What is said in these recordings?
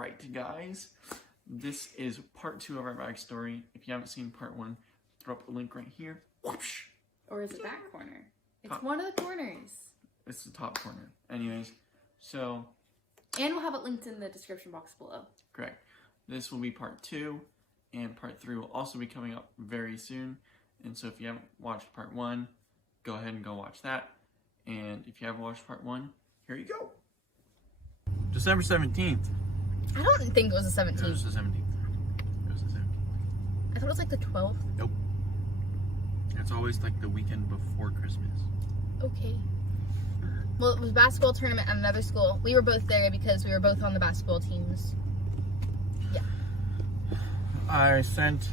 Alright guys, this is part 2 of our backstory. If you haven't seen part 1, throw up a link right here. Whoosh! Or is it that corner? It's top. one of the corners. It's the top corner. Anyways, so... And we'll have it linked in the description box below. Correct. This will be part 2, and part 3 will also be coming up very soon. And so if you haven't watched part 1, go ahead and go watch that. And if you haven't watched part 1, here you go. December 17th. I don't think it was the 17th. It was the 17th. It was the 17th. I thought it was like the 12th. Nope. It's always like the weekend before Christmas. Okay. Well, it was a basketball tournament at another school. We were both there because we were both on the basketball teams. Yeah. I sent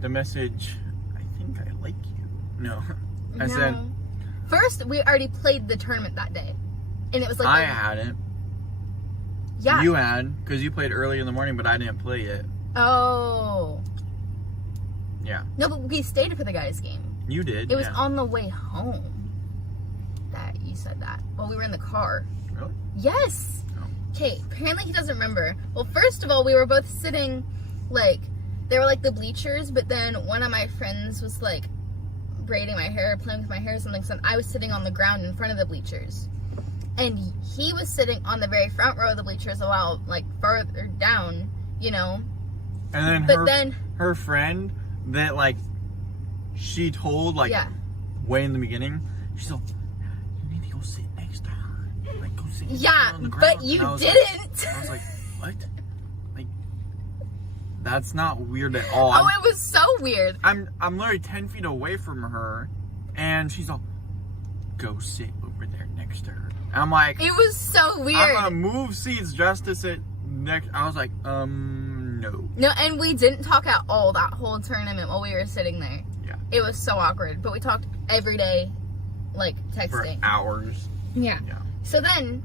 the message, I think I like you. No. I said... First, we already played the tournament that day. And it was like... I hadn't. Yeah. You had, because you played early in the morning, but I didn't play it. Oh. Yeah. No, but we stayed for the guys' game. You did, It was on the way home that you said that. Well, we were in the car. Really? Yes. Oh. Okay, apparently he doesn't remember. Well, first of all, we were both sitting, like, they were like the bleachers, but then one of my friends was like braiding my hair, playing with my hair or something, so I was sitting on the ground in front of the bleachers. And he was sitting on the very front row of the bleachers a while, like, further down, you know. And then her friend that, like, she told, like, way in the beginning, she's like, you need to go sit next to her. Like, go sit next to her on the ground. But you didn't. Like, I was like, what? Like, that's not weird at all. Oh, it was so weird. I'm literally 10 feet away from her, and she's like, go sit over there next to her. I'm like, it was so weird. I'm gonna move seats just to sit next. I was like, no. No, and we didn't talk at all that whole tournament while we were sitting there. Yeah. It was so awkward. But we talked every day, like, texting. For hours. Yeah. Yeah. So then,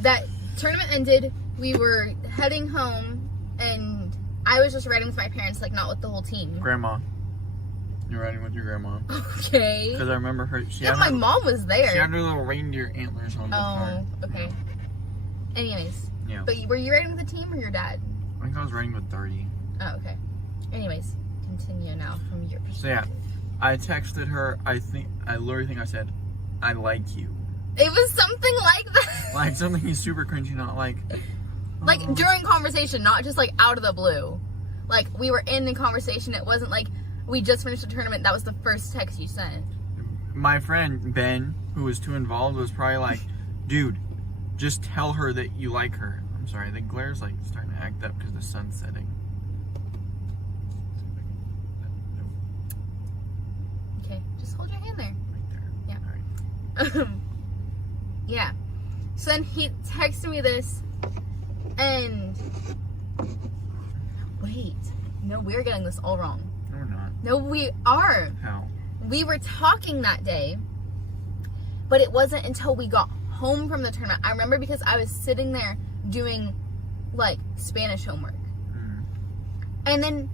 that tournament ended. We were heading home, and I was just riding with my parents, like, not with the whole team. Grandma. You're riding with your grandma. Okay. Because I remember her. My mom was there. She had her little reindeer antlers on the car. Oh, okay. Anyways. Yeah. But were you riding with the team or your dad? I think I was riding with 30. Oh, okay. Anyways, continue now from your perspective. So yeah, I texted her. I literally think I said, I like you. It was something like that. Like something super cringy, not like. Like during conversation, not just like out of the blue. Like we were in the conversation. It wasn't like we just finished the tournament. That was the first text you sent. My friend Ben, who was too involved, was probably like, dude, just tell her that you like her. I'm sorry, the glare's like starting to act up because the sun's setting. Okay, just hold your hand there. Right there. Yeah. All right. Yeah. So then he texted me this, and wait, no, we're getting this all wrong. No, we're not. No, we are. How? We were talking that day, but it wasn't until we got home from the tournament. I remember because I was sitting there doing, like, Spanish homework. Mm. And then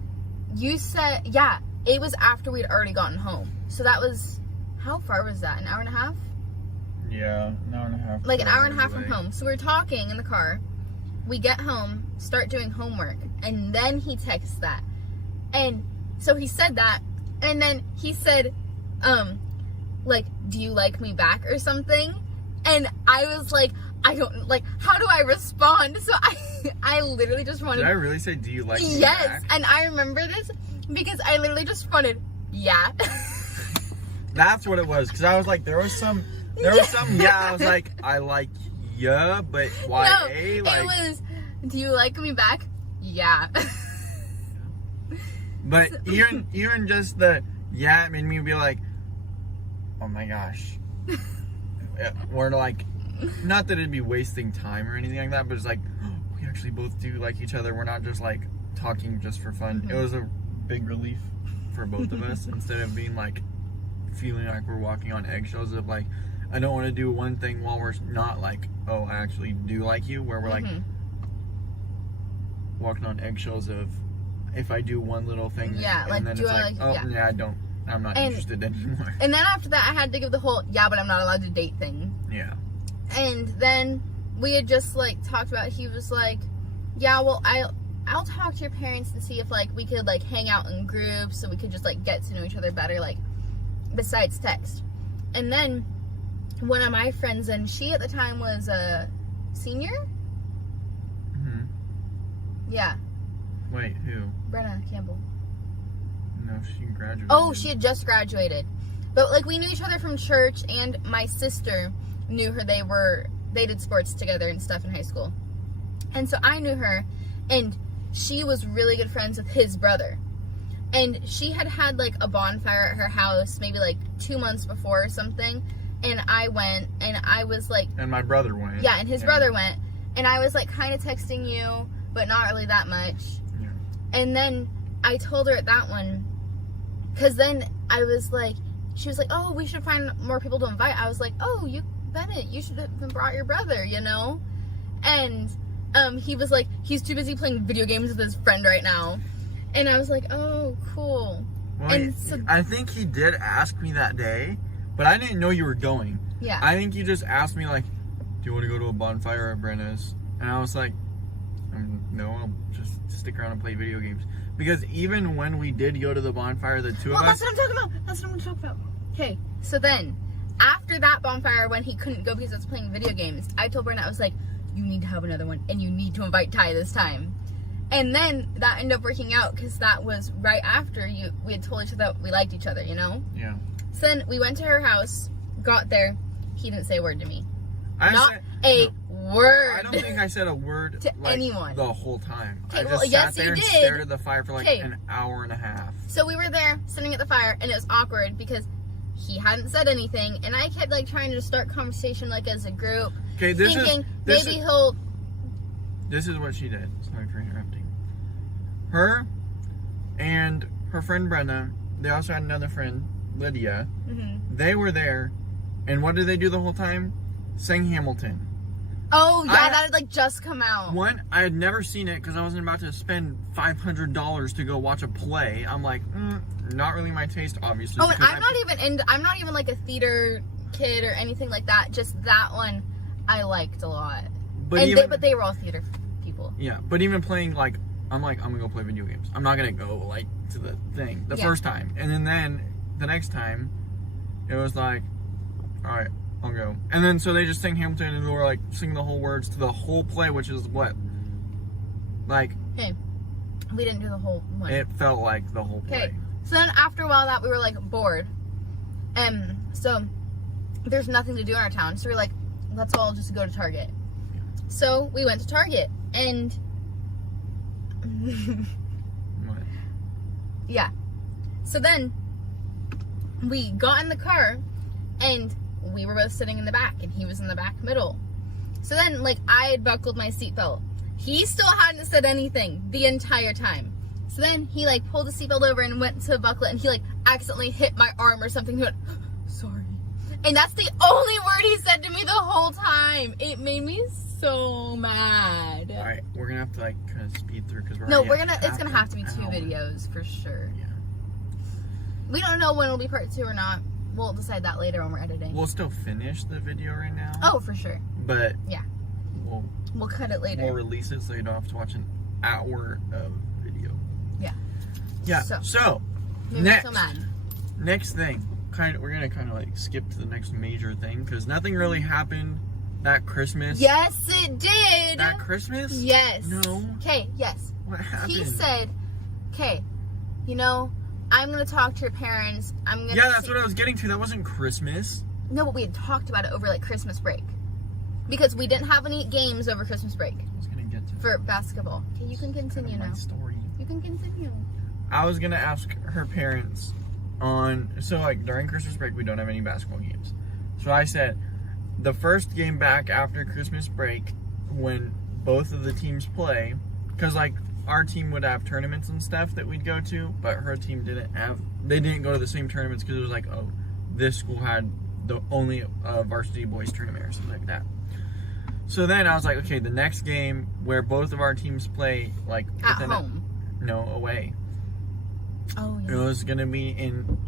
you said, yeah, it was after we'd already gotten home. So that was, how far was that? An hour and a half? Yeah, an hour and a half. Like an hour and a half from home. So we're talking in the car. We get home, start doing homework, and then he texts that. And so he said that, and then he said, like, do you like me back or something? And I was like, I don't, like, how do I respond? So I literally just wanted... Did I really say, do you like me Yes, back? and I remember this because I literally just wanted, yeah. That's what it was, because I was like, there was some, I was like, I like ya, but why No, like... it was, do you like me back? Yeah. But even just the, yeah, it made me be like, oh my gosh. We're like, not that it'd be wasting time or anything like that, but it's like, we actually both do like each other. We're not just like talking just for fun. It was a big relief for both of us instead of being like, feeling like we're walking on eggshells of like, I don't want to do one thing while we're not like, oh, I actually do like you, where we're like walking on eggshells of, if I do one little thing, yeah, like, and then do it's I like, oh, yeah, I'm not interested anymore. And then after that, I had to give the whole, yeah, but I'm not allowed to date thing. Yeah. And then we had just, like, talked about, he was like, Yeah, well, I'll talk to your parents and see if, like, we could, like, hang out in groups so we could just, like, get to know each other better, like, besides text. And then one of my friends, and she at the time was a senior? Mm-hmm. Yeah. Wait, who? Brenna Campbell. No, she graduated. Oh, she had just graduated. But, like, we knew each other from church, and my sister knew her. They did sports together and stuff in high school. And so I knew her, and she was really good friends with his brother. And she had like, a bonfire at her house maybe, like, 2 months before or something. And I went, and I was, like... And my brother went. Yeah, and his brother went. And I was, like, kind of texting you, but not really that much. Yeah. And then I told her at that one, because then I was, like... She was like, oh, we should find more people to invite. I was like, oh, Bennett, you should have brought your brother, you know? And he was like, he's too busy playing video games with his friend right now. And I was like, oh, cool. Well, and so, I think he did ask me that day, but I didn't know you were going. Yeah. I think you just asked me, like, do you want to go to a bonfire at Brenna's? And I was like, no, I'll just stick around and play video games. Because even when we did go to the bonfire, the two of us... that's what I'm talking about. That's what I'm going to talk about. Okay, so then, after that bonfire, when he couldn't go because I was playing video games, I told Brenna, I was like, you need to have another one, and you need to invite Ty this time. And then, that ended up working out, because that was right after we had told each other that we liked each other, you know? Yeah. So then, we went to her house, got there, he didn't say a word to me. Not a word. I don't think I said a word to like, anyone the whole time. Okay, I well, just yes, sat there you and did. stared at the fire for like Okay. an hour and a half. So we were there, sitting at the fire, and it was awkward, because he hadn't said anything, and I kept, like, trying to start conversation, like, as a group, Okay, thinking maybe he'll... This is what she did. Sorry for interrupting. Her and her friend Brenna, they also had another friend, Lydia. Mm-hmm. They were there, and what did they do the whole time? Sang Hamilton. Oh, yeah, that had, like, just come out. One, I had never seen it because I wasn't about to spend $500 to go watch a play. I'm like, not really my taste, obviously. Oh, and I'm not even, like, a theater kid or anything like that. Just that one I liked a lot. But they were all theater people. Yeah, but even playing, like, I'm gonna go play video games. I'm not gonna go, like, to the thing the first time. And then the next time, it was like, all right, I'll go. And then so they just sang Hamilton, and we were like singing the whole words to the whole play, which is what? Like, hey, we didn't do the whole one. It felt like the whole play. Okay. So then after a while that we were like bored. So there's nothing to do in our town. So we're like, let's all just go to Target. So we went to Target and What? yeah. So then we got in the car and we were both sitting in the back and he was in the back middle. So then, like, I had buckled my seatbelt. He still hadn't said anything the entire time. So then he, like, pulled the seatbelt over and went to buckle it, and he, like, accidentally hit my arm or something. He went, sorry. And that's the only word he said to me the whole time. It made me so mad. All right, we're gonna have to, like, kind of speed through because it's gonna have to be 2 videos for sure. Yeah. We don't know when it'll be part 2 or not. We'll decide that later when we're editing. We'll still finish the video right now. Oh, for sure. But yeah, we'll cut it later. We'll release it so you don't have to watch an hour of video. Yeah. Yeah. So next, so mad. Next thing, we're gonna kind of like skip to the next major thing because nothing really happened that Christmas. Yes, it did. That Christmas? Yes. No. Okay. Yes. What happened? He said, "Okay, you know, I'm gonna talk to your parents. I'm gonna." Yeah, that's what I was getting to. That wasn't Christmas. No, but we had talked about it over like Christmas break because we didn't have any games over Christmas break. I was gonna get to for basketball. Okay, you can continue now. Story. You can continue. I was gonna ask her parents like during Christmas break we don't have any basketball games. So I said the first game back after Christmas break when both of the teams play, because like our team would have tournaments and stuff that we'd go to, but her team didn't go to the same tournaments because it was like, oh, this school had the only varsity boys tournament or something like that. So then I was like, okay, the next game where both of our teams play, like at home. No, away. Oh yeah. It was gonna be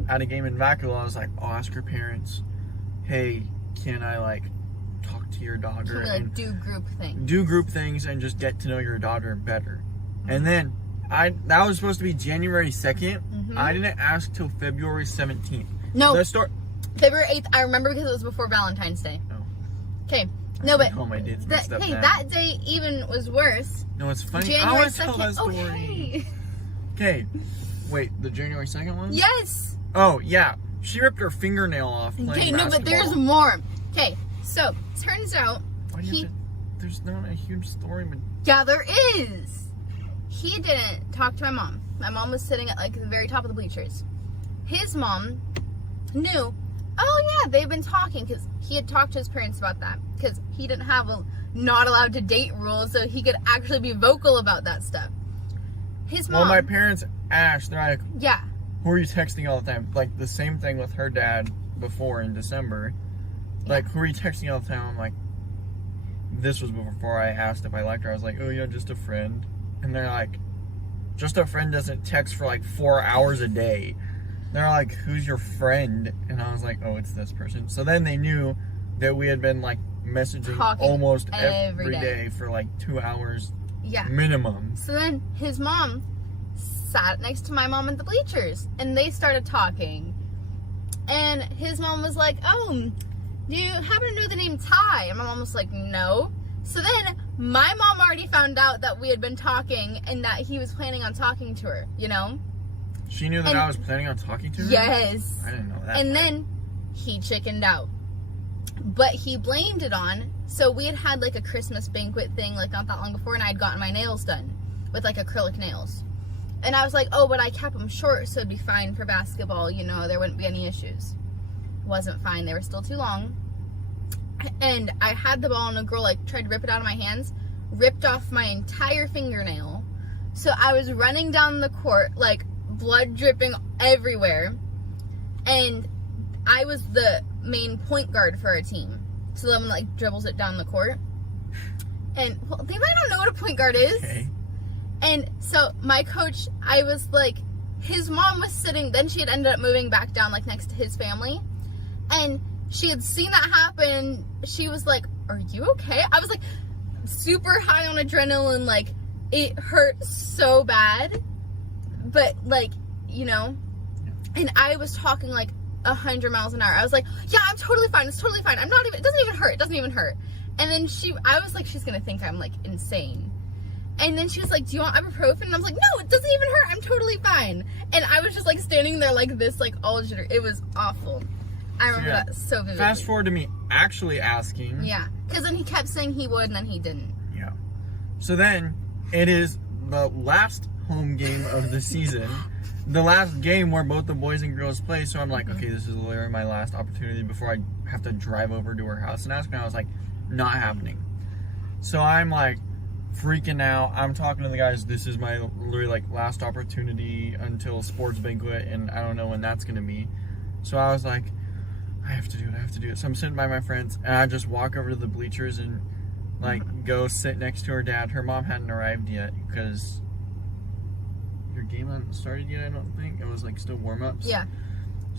at a game in Vacula. I was like, I'll ask her parents, hey, can I like talk to your daughter Can we, like, and do group things and just get to know your daughter better. And then that was supposed to be January 2nd. I didn't ask till February 17th. No. The February 8th, I remember because it was before Valentine's Day. Oh. Okay. No, but my dates messed up now. that day even was worse. No, it's funny. January I want to 2nd. tell that story. Okay. Wait, the January 2nd one? Yes. Oh, yeah. She ripped her fingernail off playing Okay, no, basketball. but there's more. Okay, so turns out Why do you have to, there's not a huge story, but yeah, there is. He didn't talk to my mom. My mom was sitting at like the very top of the bleachers. His mom knew. Oh yeah, they've been talking because he had talked to his parents about that because he didn't have a not allowed to date rule, so he could actually be vocal about that stuff. His mom. Well, my parents asked. They're like, yeah. who are you texting all the time? Like the same thing with her dad before in December. Like, who are you texting all the time? I'm like, this was before I asked if I liked her. I was like, oh yeah, just a friend. And they're like, just a friend doesn't text for like 4 hours a day. They're like, who's your friend? And I was like, oh, it's this person. So then they knew that we had been like messaging Talking almost every every day for like 2 hours minimum. So then his mom sat next to my mom at the bleachers and they started talking. And his mom was like, oh, do you happen to know the name Ty? And my mom was like, no. So then my mom already found out that we had been talking and that he was planning on talking to her, you know? She knew that I was planning on talking to her? Yes. I didn't know that. And then he chickened out. But he blamed it on, so we had like a Christmas banquet thing like not that long before, and I had gotten my nails done with like acrylic nails. And I was like, oh, but I kept them short so it'd be fine for basketball, you know, there wouldn't be any issues. Wasn't fine, they were still too long. And I had the ball and a girl like tried to rip it out of my hands, ripped off my entire fingernail. So I was running down the court like blood dripping everywhere, and I was the main point guard for our team. So the one that like dribbles it down the court. And well, they might not know what a point guard is. Okay. And so my coach, I was like, his mom was sitting, then she had ended up moving back down like next to his family. And she had seen that happen. She was like, are you okay? I was like super high on adrenaline, like it hurt so bad. But like, you know, and I was talking like 100 miles an hour. I was like, yeah, I'm totally fine. It's totally fine. I'm not even, it doesn't even hurt. It doesn't even hurt. And then I was like, she's going to think I'm like insane. And then she was like, do you want ibuprofen? And I was like, no, it doesn't even hurt. I'm totally fine. And I was just like standing there like this, like all jitter. It was awful. I remember that so vividly. Fast forward to me actually asking. Yeah. Because then he kept saying he would and then he didn't. Yeah. So then it is the last home game of the season. The last game where both the boys and girls play. So I'm like, okay, this is literally my last opportunity before I have to drive over to her house and ask her. And I was like, not happening. So I'm like freaking out. I'm talking to the guys. This is my literally like last opportunity until sports banquet, and I don't know when that's gonna be. So I was like, I have to do it. I have to do it. So I'm sitting by my friends, and I just walk over to the bleachers and like go sit next to her dad. Her mom hadn't arrived yet because your game hadn't started yet. I don't think it was like still warm ups. Yeah.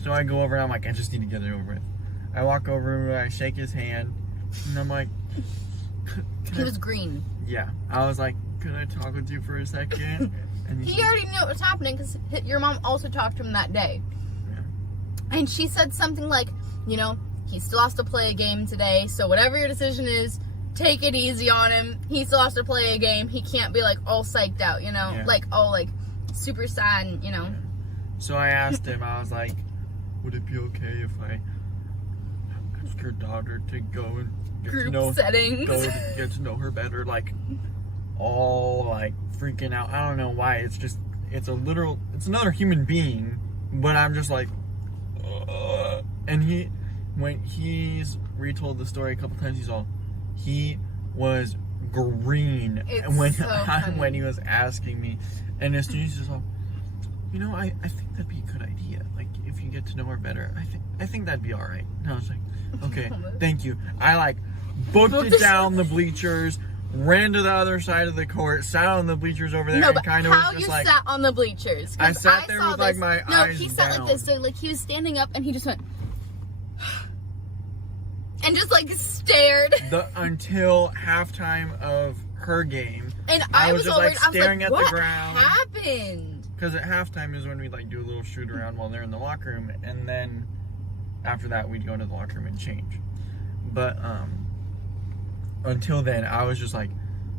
So I go over and I'm like, I just need to get it over with. I walk over, I shake his hand, and I'm like, he was green. Yeah. I was like, could I talk with you for a second? And he already knew what was happening because your mom also talked to him that day. Yeah. And she said something like, you know, he still has to play a game today, so whatever your decision is, take it easy on him. He still has to play a game. He can't be like all psyched out, you know? Yeah. Like all like super sad, and, you know? Yeah. So I asked him, I was like, would it be okay if I ask your daughter to go and get Group to know settings. go to get to know her better? Like all like freaking out. I don't know why. It's just it's another human being, but I'm just like and when he's retold the story a couple times, he was green when he was asking me, and as soon as he's all, you know, I think that'd be a good idea. Like if you get to know her better, I think that'd be all right. And I was like, okay, thank you. I like booked it down the bleachers, ran to the other side of the court, sat on the bleachers over there, and kind of was just like, sat on the bleachers? I sat there with like my eyes he sat down. like this, so like he was standing up and he just went And just like stared. Until halftime of her game. And I was just all like worried. staring I was like, at the ground. What happened? Because at halftime is when we like do a little shoot around while they're in the locker room, and then after that we'd go into the locker room and change. But until then, I was just like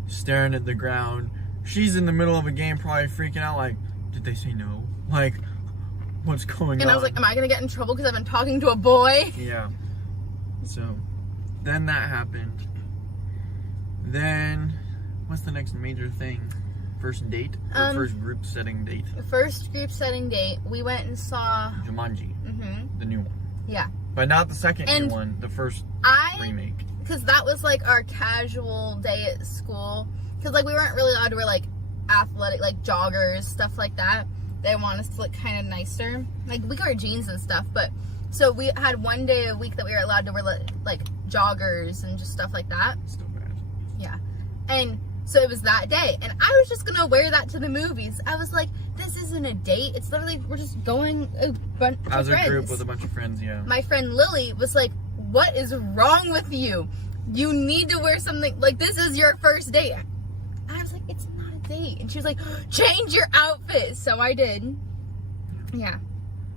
staring at the ground. She's in the middle of a game, probably freaking out. Like, did they say no? Like, what's going on? And I was like, am I gonna get in trouble because I've been talking to a boy? Yeah. So then that happened. Then what's the next major thing? First date? Or first group setting date? First group setting date, we went and saw Jumanji. The new one. Yeah. But not the second new one, the first remake. Because that was like our casual day at school. Because like we weren't really allowed to wear like athletic, like joggers, stuff like that. They want us to look kind of nicer. Like we could wear jeans and stuff, but so we had one day a week that we were allowed to wear like joggers and just stuff like that. Still bad. Yeah. And so it was that day. And I was just going to wear that to the movies. I was like, this isn't a date. It's literally, we're just going a bunch of friends. As a group with a bunch of friends, yeah. My friend Lily was like, what is wrong with you? You need to wear something, like this is your first date. I was like, it's not a date. And she was like, change your outfit. So I did. Yeah.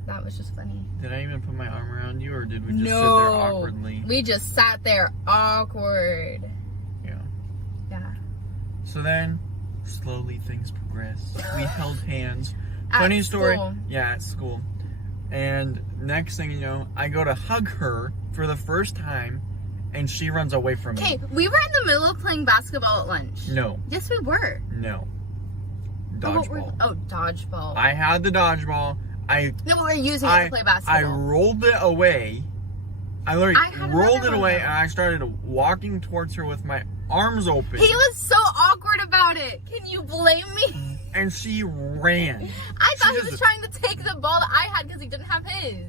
That was just funny. Did I even put my arm around you, or did we just sit there awkwardly? We just sat there awkward. Yeah. Yeah. So then, slowly things progressed. We held hands. At Funny story. school. Yeah, at school. And next thing you know, I go to hug her for the first time, and she runs away from me. Okay, we were in the middle of playing basketball at lunch. No. Yes, we were. No. Dodgeball. Oh, dodgeball. I had the dodgeball. No, but we were using it to play basketball. I rolled it away. I literally had rolled another it one, away, though. and I started walking towards her with my arms open. He was so awkward about it. Can you blame me? And she ran. I thought he was trying to take the ball that I had because he didn't have his.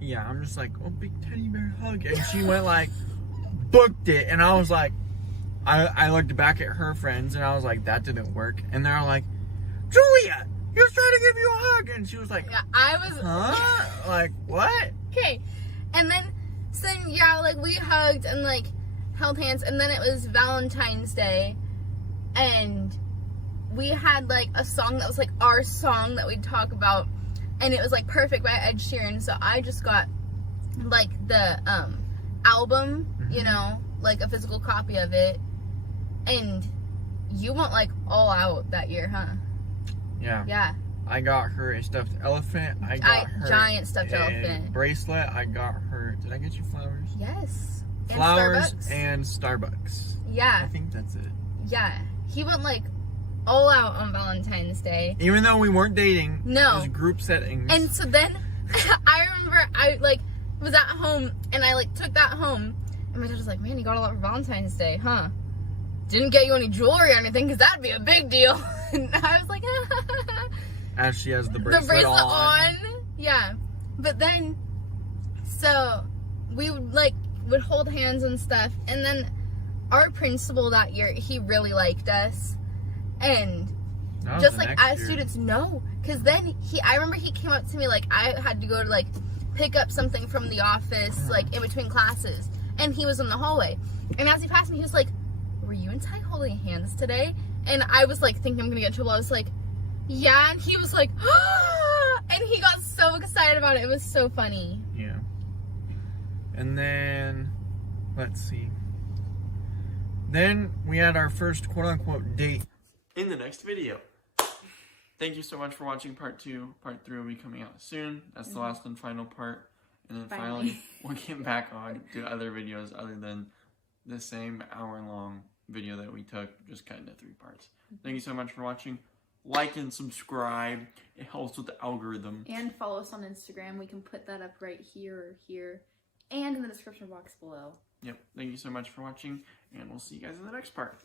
Yeah, I'm just like, oh, big teddy bear hug. And she went like, booked it. And I was like, I looked back at her friends, and I was like, that didn't work. And they're like, Julia, he was trying to give you a hug. And she was like, Yeah, I was. huh? Like, what? Okay. And then, yeah, like we hugged and like held hands. And then it was Valentine's Day. And we had like a song that was like our song that we'd talk about. And it was like Perfect by Ed Sheeran. So I just got like the album, you know, like a physical copy of it. And you went like all out that year, huh? Yeah. Yeah. I got her a stuffed elephant. I got her giant stuffed a elephant bracelet. I got her. Did I get you flowers? Yes. And Flowers Starbucks. and Starbucks. Yeah. I think that's it. Yeah. He went like all out on Valentine's Day. Even though we weren't dating. No. It was group settings. And so then I remember I like was at home and I like took that home and my dad was like, man, you got all out for Valentine's Day, huh? Didn't get you any jewelry or anything because that'd be a big deal. And I was like, as she has the bracelet, on. Yeah. But then, so we would hold hands and stuff. And then our principal that year, he really liked us. And just like as students, no. Because then I remember he came up to me like I had to go to like pick up something from the office, like in between classes. And he was in the hallway. And as he passed me, he was like, were you and Ty holding hands today? And I was like thinking I'm gonna get in trouble. I was like, yeah. And he was like, ah! And he got so excited about it. It was so funny. Yeah. And then, let's see. Then we had our first quote-unquote date in the next video. Thank you so much for watching part 2. Part 3 will be coming out soon. That's the last and final part. And then finally we'll get back on to other videos other than the same hour-long video that we took, just cut into 3 parts. Thank you so much for watching. Like and subscribe. It helps with the algorithm. And follow us on Instagram. We can put that up right here or here. And in the description box below. Yep. Thank you so much for watching. And we'll see you guys in the next part.